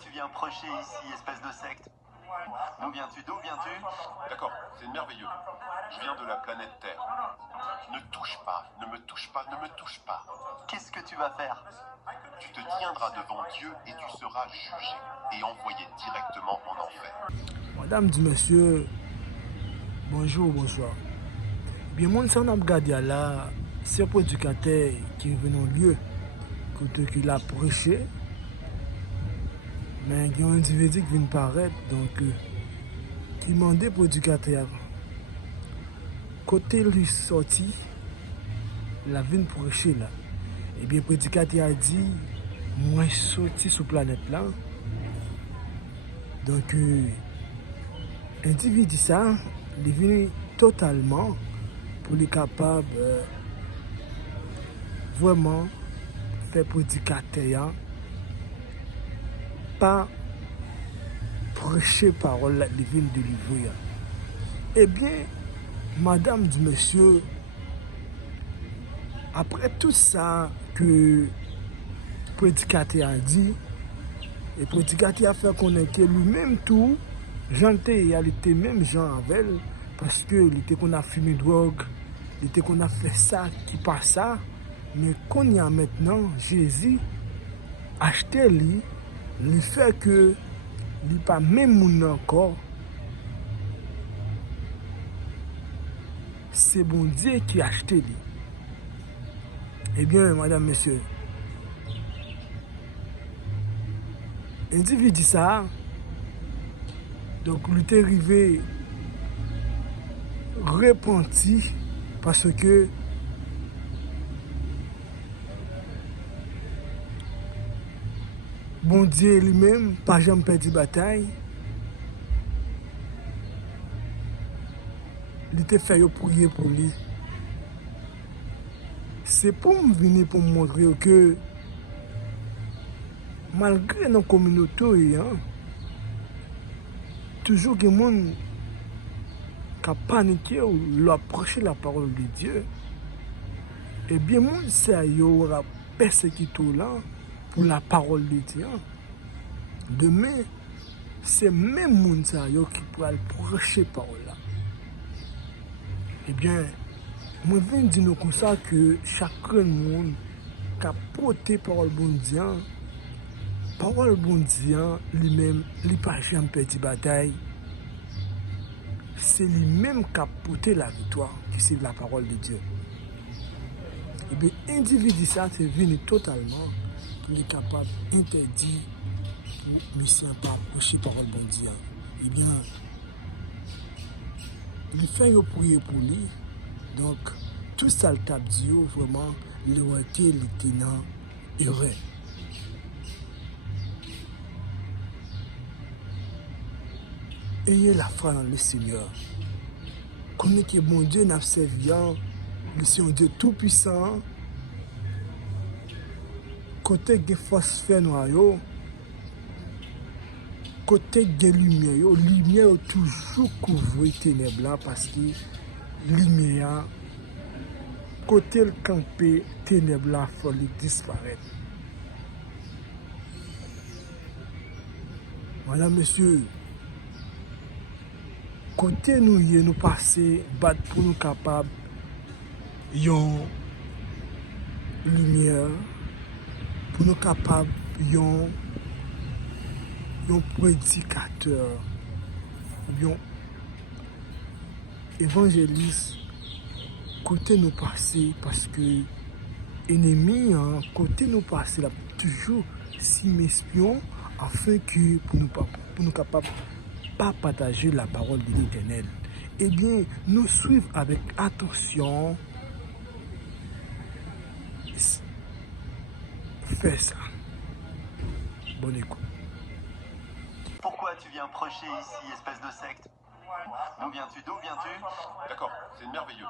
tu viens prêcher ici, espèce de secte? D'où viens-tu? D'où viens-tu? D'accord, c'est merveilleux. Je viens de la planète Terre. Ne touche pas, ne me touche pas, ne me touche pas. Qu'est-ce que tu vas faire? Tu te tiendras devant Dieu et tu seras jugé et envoyé directement en enfer. Madame dit monsieur, bonjour, bonsoir. Bien, mon son a regardé là, c'est un prédicateur qui est venu au lieu, côté qu'il a prêché. Mais il y a un individu qui vient paraître, donc il m'a demandé prédicateur. Côté lui sorti, la vient prêcher là. Et bien, le prédicateur a dit, moi je suis sorti sur la planète là. Donc, l'individu ça, il est venu totalement pour être capable vraiment faire prédicateur, pas prêcher parole divine de livre. Eh bien, madame du monsieur, après tout ça que le prédicateur a dit, le prédicateur a fait connaître que lui-même tout, il était même gens avec elle, parce que il était qu'on a fumé drogue, il était qu'on a fait ça, qui pas ça, mais qu'on y a maintenant, Jésus acheté lui, il fait que il pas même moun encore. C'est bon Dieu qui a acheté lui. Eh bien, madame, monsieur, individu ça, donc il est arrivé repenti parce que bon Dieu lui-même, pas jamais perdu bataille. Il était fait prier pour lui. C'est pour me venir pour me montrer que malgré nos communautés, toujours que les gens qui paniqué ou leur approché la parole de Dieu, eh bien, les gens qui aura persécuté là pour la parole de Dieu. Demain, c'est même les gens qui pourraient prêcher la parole là. Eh bien, je viens dire nous comme ça que chacun monde qui a porté parole bon Dieu, parole bon Dieu lui-même, il n'a pas jamais perdu bataille. C'est lui-même qui a porté la victoire, qui c'est la parole de Dieu. Et bien, l'individu, ça, c'est venu totalement, qu'il est capable d'interdire pour mission par prêcher parole bon Dieu. Eh bien, il fait prier pour lui. Donc, tout ça, le cap Dieu, vraiment, il a été le tenant heureux. Ayez la foi dans le Seigneur. Connaissez que mon Dieu n'a servi, le Seigneur Dieu tout-puissant. Côté de force fait noir, côté de lumière, lumière toujours couvre les ténèbres parce que lumière, côté le campé, ténèbres faut disparaître. Voilà, monsieur. Côté nous passer, battre pour nous capables, yon lumière, pour nous capables, yon prédicateur, yon évangéliste, côté nous passer, parce que ennemi, côté nous passer, là, toujours si m'espion, afin que pour nous capables pas partager la parole de l'Éternel. Eh bien, nous suivons avec attention. Fais ça. Bonne écoute. Pourquoi tu viens prêcher ici, espèce de secte? D'où viens-tu? D'où viens-tu? D'accord, c'est merveilleux.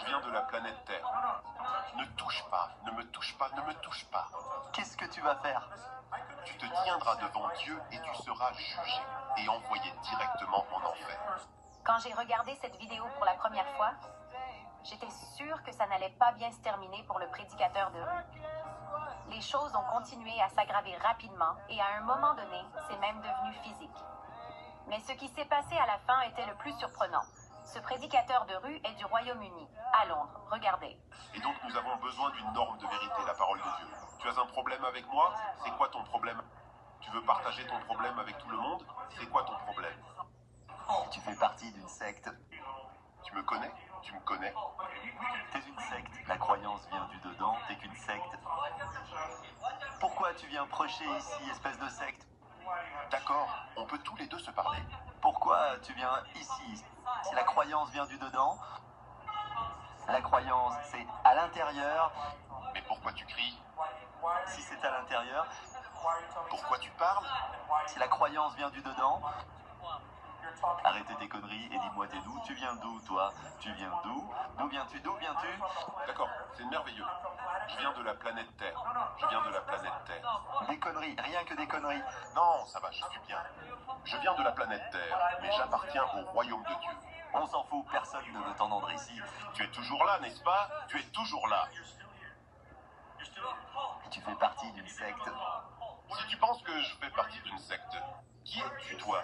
Je viens de la planète Terre. Ne touche pas, ne me touche pas, ne me touche pas. Qu'est-ce que tu vas faire? Tu te tiendras devant Dieu et tu seras jugé et envoyé directement en enfer. Quand j'ai regardé cette vidéo pour la première fois, j'étais sûre que ça n'allait pas bien se terminer pour le prédicateur de... Les choses ont continué à s'aggraver rapidement et à un moment donné, c'est même devenu physique. Mais ce qui s'est passé à la fin était le plus surprenant. Ce prédicateur de rue est du Royaume-Uni, à Londres. Regardez. Et donc nous avons besoin d'une norme de vérité, la parole de Dieu. Tu as un problème avec moi? C'est quoi ton problème? Tu veux partager ton problème avec tout le monde? C'est quoi ton problème? Tu fais partie d'une secte. Tu me connais? Tu me connais? T'es une secte. La croyance vient du dedans. T'es qu'une secte. Pourquoi tu viens prêcher ici, espèce de secte? D'accord, on peut tous les deux se parler. Pourquoi tu viens ici? Si la croyance vient du dedans, la croyance, c'est à l'intérieur. Mais pourquoi tu cries? Si c'est à l'intérieur, Pourquoi tu parles? si la croyance vient du dedans, arrêtez tes conneries et dis-moi t'es d'où? Tu viens d'où, toi? Tu viens d'où? D'où viens-tu? D'où viens-tu? D'accord, c'est merveilleux. Je viens de la planète Terre. Je viens de la planète Terre. Des conneries, rien que des conneries. Non, ça va, je suis bien. Je viens de la planète Terre, mais j'appartiens au royaume de Dieu. On s'en fout, personne ne veut t'entendre ici. Tu es toujours là, n'est-ce pas? Tu es toujours là. Tu fais partie d'une secte. Si tu penses que je fais partie d'une secte, qui es-tu, toi?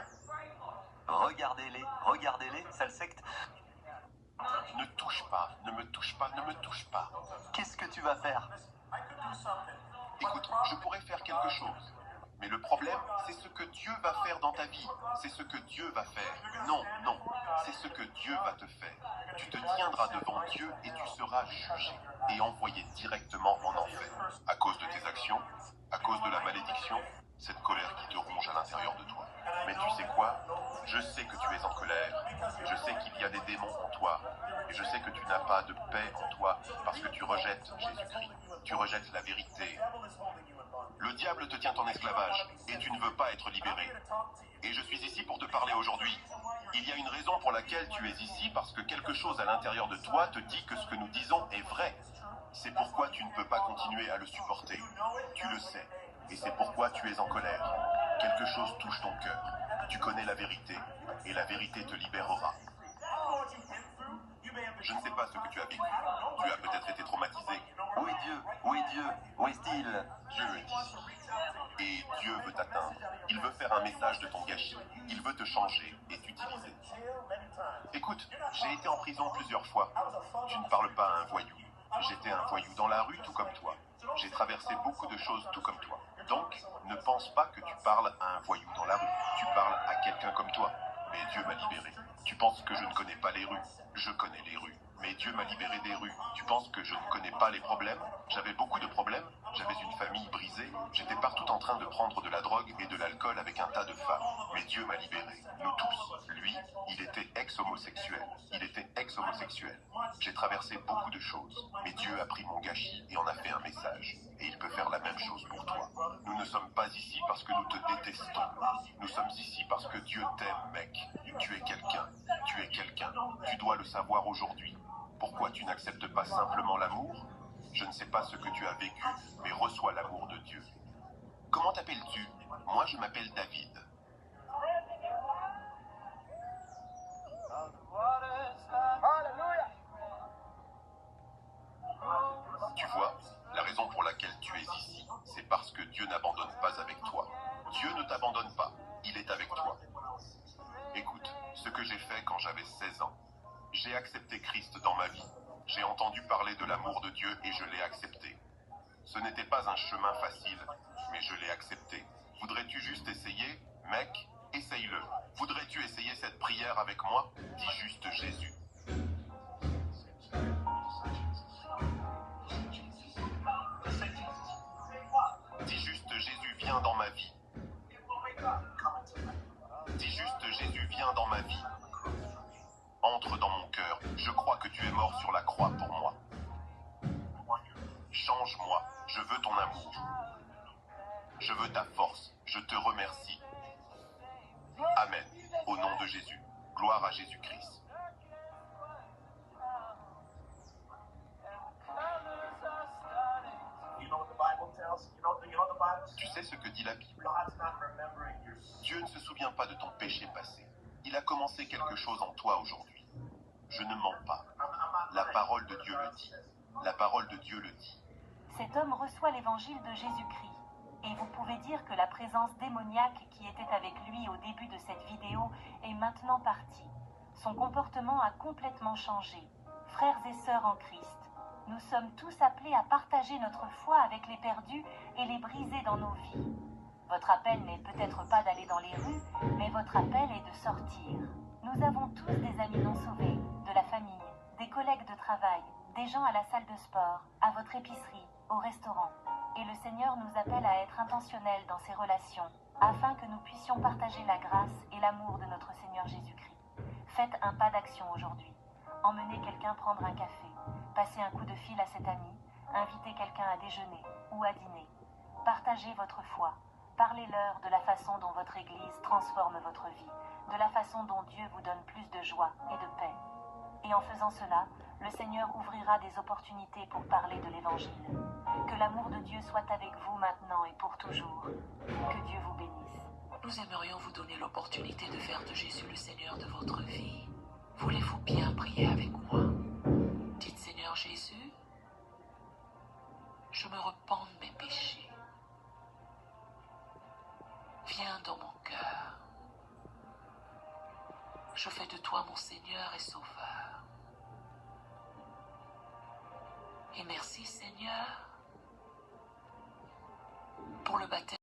Regardez-les, sale secte. Ne touche pas, ne me touche pas, ne me touche pas. Qu'est-ce que tu vas faire? Écoute, je pourrais faire quelque chose. Mais le problème, c'est ce que Dieu va faire dans ta vie. C'est ce que Dieu va faire. Non, non, c'est ce que Dieu va te faire. Tu te tiendras devant Dieu et tu seras jugé et envoyé directement en enfer. À cause de tes actions, à cause de la malédiction, cette colère qui te ronge à l'intérieur de toi. Mais tu sais quoi? Je sais que tu es en colère. Je sais qu'il y a des démons en toi. Et je sais que tu n'as pas de paix en toi parce que tu rejettes Jésus-Christ. Tu rejettes la vérité. Le diable te tient en esclavage et tu ne veux pas être libéré. Et je suis ici pour te parler aujourd'hui. Il y a une raison pour laquelle tu es ici, parce que quelque chose à l'intérieur de toi te dit que ce que nous disons est vrai. C'est pourquoi tu ne peux pas continuer à le supporter. Tu le sais. Et c'est pourquoi tu es en colère. Quelque chose touche ton cœur. Tu connais la vérité et la vérité te libérera. Je ne sais pas ce que tu as vécu. Tu as peut-être été traumatisé. Où est Dieu? Où est Dieu? Où est-il? Dieu est ici. Et Dieu veut t'atteindre. Il veut faire un message de ton gâchis. Il veut te changer et t'utiliser. Écoute, j'ai été en prison plusieurs fois. Tu ne parles pas à un voyou. J'étais un voyou dans la rue tout comme toi. J'ai traversé beaucoup de choses tout comme toi. Donc, ne pense pas que tu parles à un voyou dans la rue. Tu parles à quelqu'un comme toi. Mais Dieu m'a libéré. Tu penses que je ne connais pas les rues? Je connais les rues. Mais Dieu m'a libéré des rues. Tu penses que je ne connais pas les problèmes? J'avais beaucoup de problèmes. J'avais une famille brisée. J'étais partout en train de prendre de la drogue et de l'alcool avec un tas de femmes. Mais Dieu m'a libéré. Nous tous. Lui, il était ex-homosexuel. Il était ex-homosexuel. J'ai traversé beaucoup de choses. Mais Dieu a pris mon gâchis et en a fait un message. Et il peut faire la même chose pour toi. Nous ne sommes pas ici parce que nous te détestons. Nous sommes ici parce que Dieu t'aime, mec. Tu es quelqu'un. Tu es quelqu'un. Tu dois le savoir aujourd'hui. Pourquoi tu n'acceptes pas simplement l'amour? Je ne sais pas ce que tu as vécu, mais reçois l'amour de Dieu. Comment t'appelles-tu? Moi, je m'appelle David. Tu vois, la raison pour laquelle tu es ici, c'est parce que Dieu n'abandonne pas avec toi. Dieu ne t'abandonne pas, il est avec toi. Écoute, ce que j'ai fait quand j'avais 16 ans, j'ai accepté Christ dans ma vie. J'ai entendu parler de l'amour de Dieu et je l'ai accepté. Ce n'était pas un chemin facile, mais je l'ai accepté. Voudrais-tu juste essayer? Mec, essaye-le. Voudrais-tu essayer cette prière avec moi? Dis juste Jésus. Dis juste Jésus, viens dans ma vie. Dis juste Jésus, viens dans ma vie. Entre dans mon cœur. Je crois que tu es mort sur la croix pour moi. Change-moi. Je veux ton amour. Je veux ta force. Je te remercie. Amen. Au nom de Jésus. Gloire à Jésus-Christ. Tu sais ce que dit la Bible? Dieu ne se souvient pas de ton péché passé. Il a commencé quelque chose en toi aujourd'hui. Je ne mens pas. La parole de Dieu le dit. La parole de Dieu le dit. Cet homme reçoit l'évangile de Jésus-Christ. Et vous pouvez dire que la présence démoniaque qui était avec lui au début de cette vidéo est maintenant partie. Son comportement a complètement changé. Frères et sœurs en Christ, nous sommes tous appelés à partager notre foi avec les perdus et les briser dans nos vies. Votre appel n'est peut-être pas d'aller dans les rues, mais votre appel est de sortir. Nous avons tous des amis non sauvés, de la famille, des collègues de travail, des gens à la salle de sport, à votre épicerie, au restaurant. Et le Seigneur nous appelle à être intentionnels dans ces relations, afin que nous puissions partager la grâce et l'amour de notre Seigneur Jésus-Christ. Faites un pas d'action aujourd'hui. Emmenez quelqu'un prendre un café, passez un coup de fil à cet ami, invitez quelqu'un à déjeuner ou à dîner. Partagez votre foi. Parlez-leur de la façon dont votre Église transforme votre vie, de la façon dont Dieu vous donne plus de joie et de paix. Et en faisant cela, le Seigneur ouvrira des opportunités pour parler de l'Évangile. Que l'amour de Dieu soit avec vous maintenant et pour toujours. Que Dieu vous bénisse. Nous aimerions vous donner l'opportunité de faire de Jésus le Seigneur de votre vie. Voulez-vous bien prier avec moi? Dites Seigneur Jésus, je me repens de mes péchés. Viens dans mon cœur. Je fais de toi mon Seigneur et Sauveur. Et merci Seigneur pour le baptême